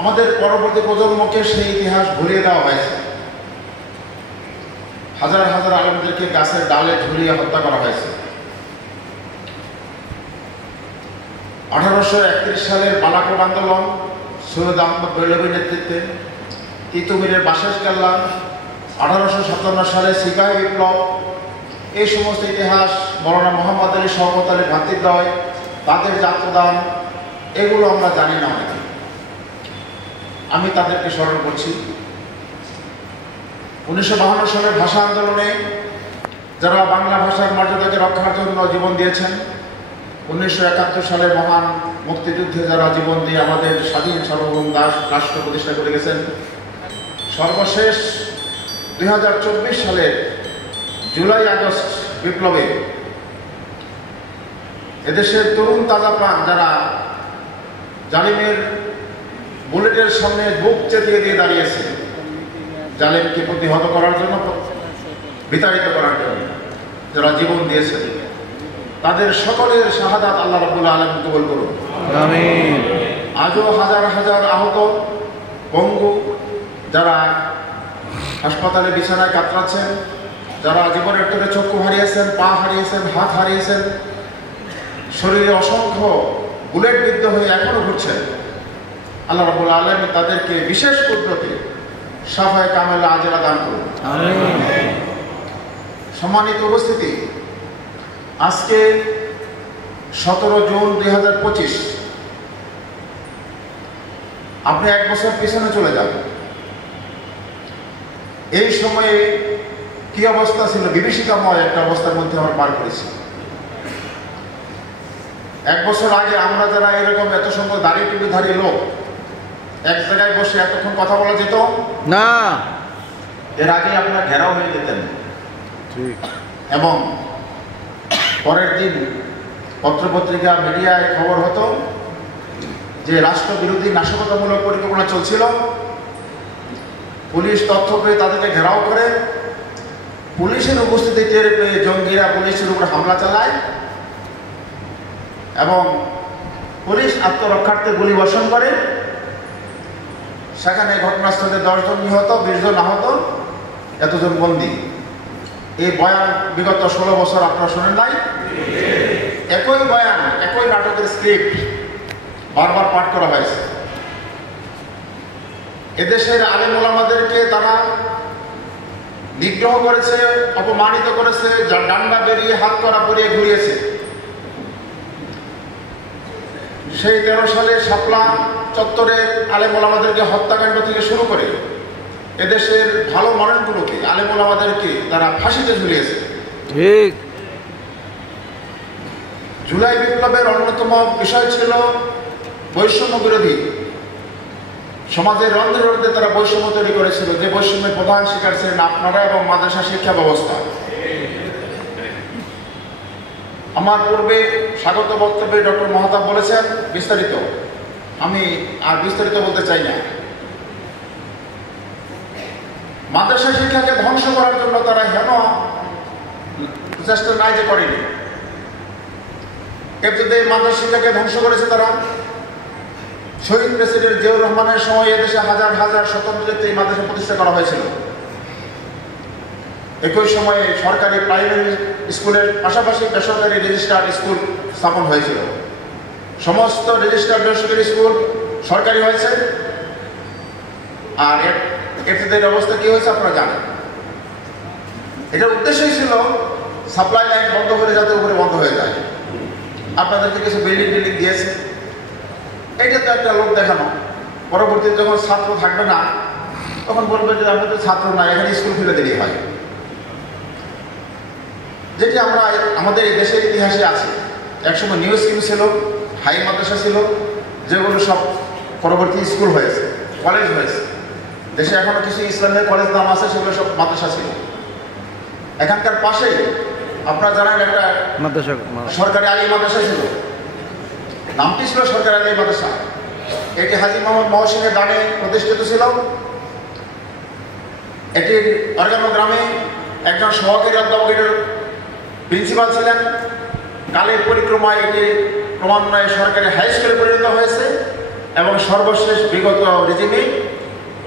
আমাদের পরবর্তী প্রজন্মকে সেই ইতিহাস ভুলিয়ে দেওয়া হয়েছে। হাজার হাজার আলেমদেরকে গাছের ডালে ঝুলিয়ে হত্যা করা হয়েছে। 1831 সালের বালাকোট আন্দোলন, সৈয়দ আহমদ বেরলভীর নেতৃত্বে, তিতুমিরের বাসেস কেল্লা, 1857 সালে সিপাহী বিপ্লব, এই সমস্ত ইতিহাস, মৌলানা মোহাম্মদ আলী, শওকত আলী ভ্রাতৃদ্বয়, তাদের যাত্রাদান, এগুলো আমরা জানি না অনেকে। আমি তাদেরকে স্মরণ করছি। 1952 সালের ভাষা আন্দোলনে যারা বাংলা ভাষার মর্যাদাকে রক্ষার জন্য জীবন দিয়েছেন, 1971 সালে মহান মুক্তিযুদ্ধে যারা জীবন দিয়ে আমাদের স্বাধীন সার্বভৌম রাষ্ট্র প্রতিষ্ঠা করে গেছেন, সর্বশেষ 2024 সালের জুলাই আগস্ট বিপ্লবে এদেশের তরুণ তাজা প্রাণ যারা জালিমের বুলেটের সামনে বুক চেতিয়ে দিয়ে দাঁড়িয়েছে, জালিমকে প্রতিহত করার জন্য, বিতাড়িত করার জন্য যারা জীবন দিয়েছে, তাদের সকলের শাহাদাত আল্লাহ রাব্বুল আলামিন কবুল করুন। আমিন। আজও হাজার হাজার আহত, পঙ্গু, যারা হাসপাতালে বিছানায় কাতরাচ্ছেন, যারা জীবনের তরে চক্ষু হারিয়েছেন, পা হারিয়েছেন, হাত হারিয়েছেন, শরীরে অসংখ্য বুলেট বিদ্ধ হয়ে এখনো ঘুরছেন, আল্লাহ রাব্বুল আলামিন তাদেরকে বিশেষ কুদরতে শাফায়ে কামেলা আজরা দান করুন। আমিন। সম্মানিত উপস্থিতি, আজকে 17 জুন 2025, আপনি এক বছর পিছনে চলে যাবেন। এই সময়ে কি অবস্থা ছিল, বিভীষিকাময় একটা অবস্থার মধ্যে আমরা পার করেছি। এক বছর আগে আমরা যারা এরকম এত সুন্দর দাঁড়িয়ে টুপিধারী লোক, এক জায়গায় বসে এতক্ষণ কথা বলা যেত না। এর আগে আপনারা ঘেরাও হয়ে যেতেন, ঠিক। এবং পরের দিন পত্রপত্রিকা, মিডিয়ায় খবর হতো যে রাষ্ট্রবিরোধী নাশকতামূলক পরিকল্পনা চলছিল। পুলিশ তথ্য পেয়ে তাদেরকে ঘেরাও করে, পুলিশের উপস্থিতি টের পেয়ে জঙ্গিরা পুলিশের উপর হামলা চালায় এবং পুলিশ আত্মরক্ষার্থে গুলি বর্ষণ করে। সেখানে ঘটনাস্থলে 10 জন নিহত, 20 জন আহত, এতজন বন্দী। এই বয়ান বিগত 16 বছর আপনারা শোনেন নাই? একই বয়ান, একই নাটকের স্ক্রিপ্ট বারবার পাঠ করা হয়েছে। এদেশের আলেম ওলামাদেরকে তারা নিগ্রহ করেছে, অপমানিত করেছে, ডান্ডা বেরিয়ে হাত করা পরিয়ে ঘুরিয়েছে। সেই 13 সালে শাপলা চত্বরে আলেম ওলামাদেরকে হত্যাকাণ্ড থেকে শুরু করে এদেশের ভালো মানুষগুলোকে, আলেম ওলামাদেরকে তারা ফাঁসিতে ঝুলিয়েছে। ঠিক। জুলাই বিপ্লবের অন্যতম বিষয় ছিল বৈষম্য বিরোধী। সমাজের রন্ধ্রে রন্ধ্রে তারা বৈষম্য তৈরি করেছিল, যে বৈষম্যের প্রধান শিকার ছিলেন আপনারা এবং মাদ্রাসা শিক্ষা ব্যবস্থা। আমার পূর্বে স্বাগত বক্তব্যে ডক্টর মহতাব বলেছেন বিস্তারিত, আমি আর বিস্তারিত বলতে চাই না। মাদ্রাসা শিক্ষাকে ধ্বংস করার জন্য তারা হেন চেষ্টা নাই যে করেনি। এতে মাদ্রাসা শিক্ষাকে ধ্বংস করেছে তারা। শহীদ প্রেসিডেন্ট জিয়াউর রহমানের সময় এদেশে হাজার হাজার স্বতন্ত্র এই মাদ্রাসা প্রতিষ্ঠা করা হয়েছিল। একই সময়ে সরকারি প্রাইমারি স্কুলের পাশাপাশি বেসরকারি রেজিস্টার্ড স্কুল স্থাপন হয়েছিল। সমস্ত রেজিস্টার্ড বেসরকারি স্কুল সরকারি হয়েছে। আর এর অবস্থা কি হয়েছে আপনারা জানেন। এটার উদ্দেশ্যই ছিল সাপ্লাই লাইন বন্ধ করে যাতে উপরে বন্ধ হয়ে যায়। আপনাদেরকে কিছু বিল্ডিং দিয়েছে, এইটা তো একটা লোক দেখানো। পরবর্তীতে যখন ছাত্র থাকবে না তখন বলবে যে আপনাদের ছাত্র না, এখানে স্কুল খুলে দেরি হয়। যেটি আমরা আমাদের এই দেশের ইতিহাসে আছে। একসময় নিউ স্কিম ছিল, হাই মাদ্রাসা ছিল, যেগুলো সব পরবর্তী স্কুল হয়েছে, কলেজ হয়েছে। দেশে এখনো কিছু ইসলামের কলেজ নাম আছে, সেগুলো সব মাদ্রাসা ছিল। এখানকার পাশেই আপনারা জানেন একটা মাদ্রাসা, সরকারি আলী মাদ্রাসা ছিল, নামটি ছিল সরকারি আলী মাদ্রাসা। এটি হাজী মোহাম্মদ মহসিনের দানে প্রতিষ্ঠিত ছিল। এটি অরগানো গ্রামে একজন সহকারী অধ্যাপকের প্রিন্সিপাল ছিলেন। কালের পরিক্রমায় এটি ক্রমান্বয়ে সরকারি হাই স্কুলে পরিণত হয়েছে এবং সর্বশেষ বিগত রেজিমে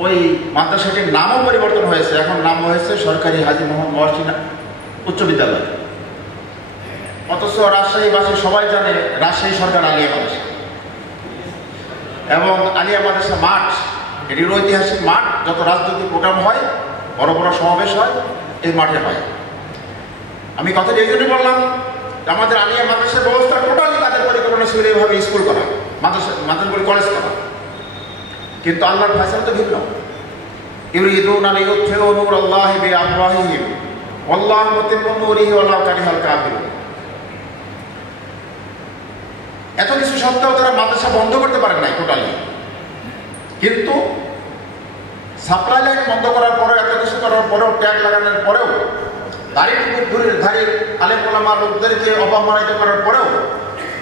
ওই মাদ্রাসাটির নামও পরিবর্তন হয়েছে, এখন নাম হয়েছে সরকারি হাজী মোহাম্মদ মহসিন উচ্চ বিদ্যালয়। অথচ রাজশাহীবাসী সবাই জানে রাজশাহী সরকার আলিয়া মাদ্রাসা, এবং আলিয়া মাদ্রাসা মাঠ এটির ঐতিহাসিক মাঠ। যত রাজনৈতিক প্রোগ্রাম হয়, বড় বড় সমাবেশ হয়, এই মাঠে হয়। আমি কথাটি এই জন্যই বললাম, আমাদের আলিয়া মাদ্রাসার ব্যবস্থা টোটালি তাদের পরিকল্পনা ছিল এইভাবে স্কুল করা, মাদ্রাসা কলেজ করা। কিন্তু আল্লাহর ফয়সালা তো ভিন্ন। ইউরিদুনা লিইউতফিউ নূরাল্লাহি বিআফওয়াহিহিম ওয়াল্লাহু মুতিম্মু নূরিহি ওয়ালাউ কারিহাল কাফিরুন। এত কিছু সত্ত্বেও তারা মাদ্রাসা বন্ধ করতে পারেন নাই টোটালি। কিন্তু সাপ্লাই লাইন বন্ধ করার পরেও, এত কিছু করার পরেও, ট্যাগ লাগানোর পরেও, দাঁড়িয়ে আলেম ওলামা লোকদেরকে অপমানিত করার পরেও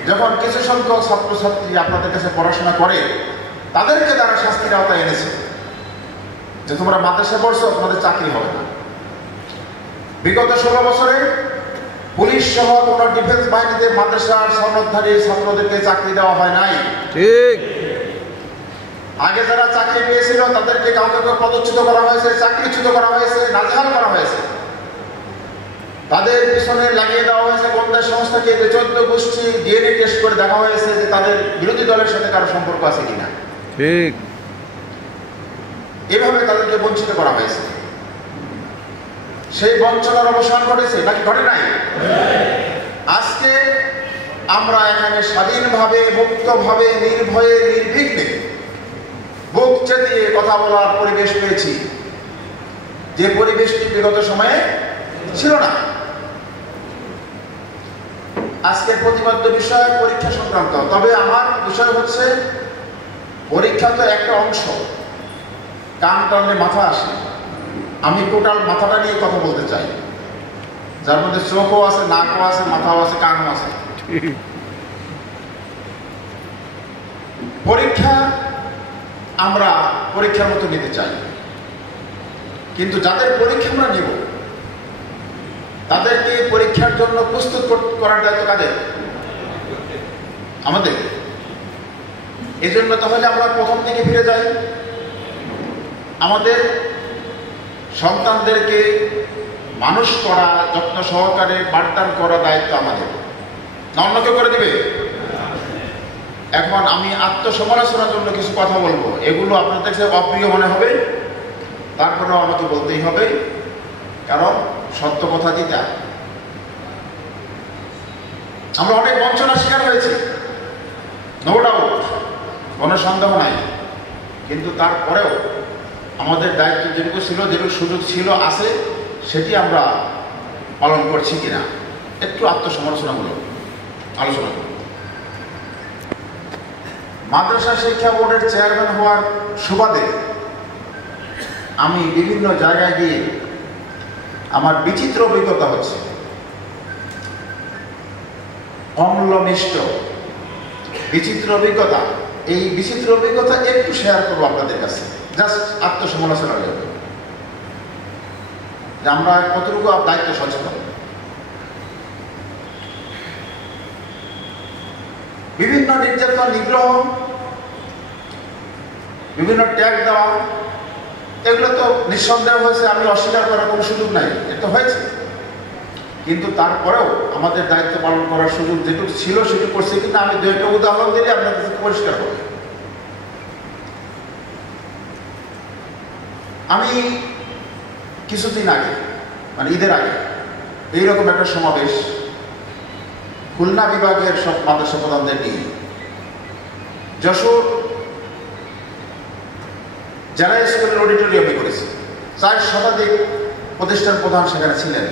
যখন কিছু সংখ্যক ছাত্রছাত্রী আপনাদের কাছে পড়াশোনা করে, তাদেরকে তারা শাস্তির আওতায় এনেছে যে তোমরা মাদ্রাসায় পড়ছো, তোমাদের চাকরি হবে না। বিগত 16 বছরে পুলিশ সহ কোন ডিফেন্স বাহিনীতে মাদ্রাসার সনদধারী ছাত্রদেরকে চাকরি দেওয়া হয় নাই। ঠিক। আগে যারা চাকরি পেয়েছিল তাদেরকে কাউকে পদচ্যুত করা হয়েছে, চাকরিচ্যুত করা হয়েছে, নাজেহাল করা হয়েছে। তাদের পিছনে লাগিয়ে দেওয়া হয়েছে গোয়েন্দা সংস্থাকে, 14 গোষ্ঠী ডিএনএ টেস্ট করে দেখা হয়েছে যে তাদের বিরোধী দলের সাথে কারো সম্পর্ক আছে কিনা। ঠিক। এভাবে তাদেরকে বঞ্চিত করা হয়েছে। সেই বঞ্চনার অবসান ঘটেছে নাকি ঘটে নাই? আজকে আমরা এখানে স্বাধীনভাবে, মুক্তভাবে, নির্ভয়ে, নির্বিঘ্নে বুক চেতিয়ে কথা বলার পরিবেশ পেয়েছি, যে পরিবেশটি বিগত সময়ে ছিল না। আজকের প্রতিপাদ্য বিষয় পরীক্ষা সংক্রান্ত। তবে আমার বিষয় হচ্ছে, পরীক্ষা তো একটা অংশ, কান টানলে মাথা আসে। আমি টোটাল মাথাটা নিয়ে কথা বলতে চাই, যার মধ্যে চোখও আছে, নাকও আছে, মাথাও আছে, কানও আছে। পরীক্ষা আমরা পরীক্ষার মতো নিতে চাই, কিন্তু যাদের পরীক্ষা আমরা নেব তাদেরকে পরীক্ষার জন্য প্রস্তুত করার দায়িত্ব কাদের? আমাদের। এজন্য তাহলে আমরা প্রথম দিকে ফিরে যাই। আমাদের সন্তানদেরকে মানুষ করা, যত্ন সহকারে পাঠদান করা দায়িত্ব আমাদের, না অন্য কেউ করে দিবে? এখন আমি আত্মসমালোচনার জন্য কিছু কথা বলবো, এগুলো আপনাদের কাছে অপ্রিয় মনে হবে, তারপরেও আমাকে বলতেই হবে, কারণ সত্য কথা যেটা। আমরা অনেক বঞ্চনার শিকার হয়েছি, নো ডাউট, কোনো সন্দেহ নাই। কিন্তু তারপরেও আমাদের দায়িত্ব যেটুকু ছিল, যেটুকু সুযোগ ছিল, আছে, সেটি আমরা পালন করছি কিনা একটু আত্মসমালোচনামূলক আলোচনা করব। মাদ্রাসা শিক্ষা বোর্ডের চেয়ারম্যান হওয়ার সুবাদে আমি বিভিন্ন জায়গায় গিয়ে আমার বিচিত্র অভিজ্ঞতা হচ্ছে, অম্ল মিষ্ট বিচিত্র অভিজ্ঞতা। এই বিচিত্র অভিজ্ঞতা একটু শেয়ার করবো আপনাদের কাছে, জাস্ট আত্মসমালোচনার জন্য, যে আমরা কতটুকু দায়িত্ব সচেতন। বিভিন্ন নির্যাতন, নিগ্রহ, বিভিন্ন ট্যাগ দেওয়া, এগুলো তো নিঃসন্দেহ হয়েছে, আমি অস্বীকার করার কোনো সুযোগ নাই, এটা হয়েছে। কিন্তু তারপরেও আমাদের দায়িত্ব পালন করার সুযোগ যেটুকু ছিল সেটুকু করছে কিনা আমি 2টা উদাহরণ দিলে আপনাদের পরিষ্কার হবে। আমি কিছুদিন আগে, মানে ঈদের আগে, এইরকম একটা সমাবেশ খুলনা বিভাগের সব মাদ্রাসা প্রধানদের নিয়ে যশোর জেলা স্কুলের অডিটোরিয়ামে করেছে। 4 শতাধিক প্রতিষ্ঠান প্রধান সেখানে ছিলেন,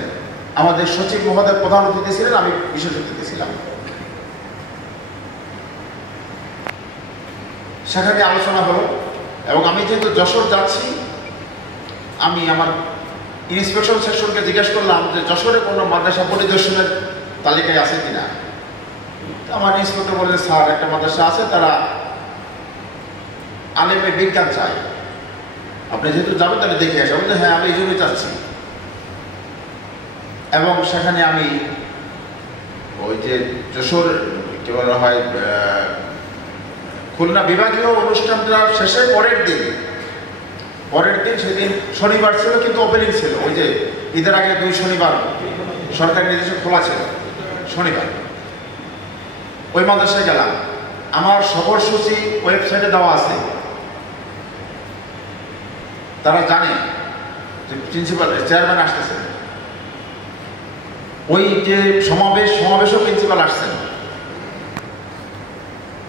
আমাদের সচিব মহোদয় প্রধান অতিথি ছিলেন, আমি বিশেষ অতিথি ছিলাম। সেখানে আলোচনা হলো, এবং আমি যেহেতু যশোর যাচ্ছি, আমি আমার ইন্সপেকশন সেকশনকে জিজ্ঞেস করলাম যে যশোরে কোনো মাদ্রাসা পরিদর্শনের তালিকায় আছে কিনা। আমার ইন্সপেক্টর বললেন, স্যার একটা মাদ্রাসা আছে, তারা আলেমে বিজ্ঞান চায়, আপনি যেহেতু যাবেন তাহলে দেখে আসা। বলতে হ্যাঁ, আমি এই জন্যই চাচ্ছি। এবং সেখানে আমি ওই যে যশোর কি বলা হয় খুলনা বিভাগীয় অনুষ্ঠানটা শেষে পরের দিন সেদিন শনিবার ছিল, কিন্তু ওপেনিং ছিল। ওই যে ঈদের আগে 2 শনিবার সরকারি নির্দেশে খোলা ছিল, শনিবার। ওই মাদ্রাসায় গেলাম। আমার সফরসূচি ওয়েবসাইটে দেওয়া আছে, তারা জানে যে প্রিন্সিপাল চেয়ারম্যান আসতেছেন। ওই যে সমাবেশও প্রিন্সিপাল আসছেন,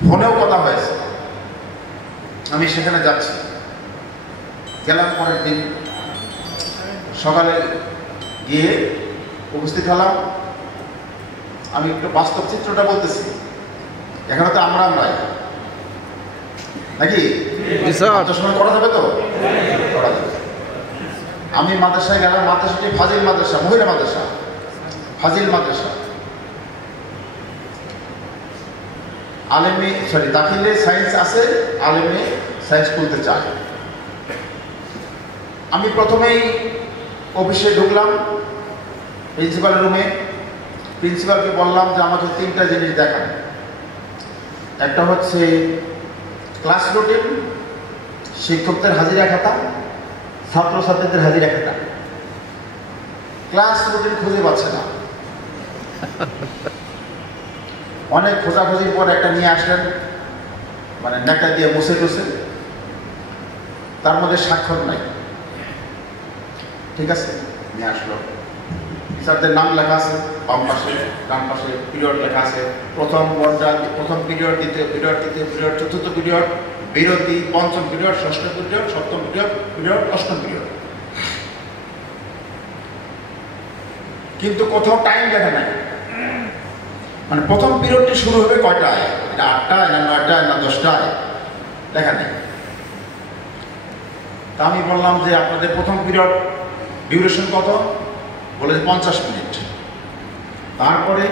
ফোনেও কথা হয়েছে। আমি সেখানে যাচ্ছি, গেলাম। পরের দিন সকালে গিয়ে উপস্থিত হলাম। আমি একটু বাস্তব চিত্রটা বলতেছি, এখানে তো আমরাই নাকি সময় করা যাবে তো, করা যাবে। আমি মাদ্রাসায় গেলাম। মাদ্রাসাটি ফাজিল মাদ্রাসা, মহিলা মাদ্রাসা, ফাজিল মাদ্রাসা। দাখিলে সায়েন্স আছে, আলেমে সায়েন্স খুলতে চায়। আমি প্রথমেই অফিসে ঢুকলাম, প্রিন্সিপালের রুমে। প্রিন্সিপালকে বললাম যে আমাকে 3টা জিনিস দেখান। একটা হচ্ছে ক্লাস রুটিন, শিক্ষকদের হাজিরা খাতা, ছাত্রছাত্রীদের হাজিরা খাতা। ক্লাস রুটিন খুঁজে পাচ্ছে না। অনেক খোঁজাখুঁজির পর একটা নিয়ে আসলেন, মানে নেকা দিয়ে মুছে টুছে, তার মধ্যে স্বাক্ষর নাই। ঠিক আছে, নিয়ে আসলো। টিচারদের নাম লেখা আছে বাম পাশে, ডান পাশে পিরিয়ড লেখা আছে। প্রথম পিরিয়ড, দ্বিতীয় পিরিয়ড, তৃতীয় পিরিয়ড, চতুর্থ পিরিয়ড, বিরতি, পঞ্চম পিরিয়ড, ষষ্ঠ পিরিয়ড, সপ্তম পিরিয়ড, অষ্টম পিরিয়ড। কিন্তু কোথাও টাইম লেখা নাই। মানে প্রথম পিরিয়ডটি শুরু হবে কয়টায়, এটা 8টায় না 9টায় না 10টায়, লেখা নেই। তা আমি বললাম যে আপনাদের প্রথম পিরিয়ড ডিউরেশন কত? বলে 50 মিনিট। তারপরে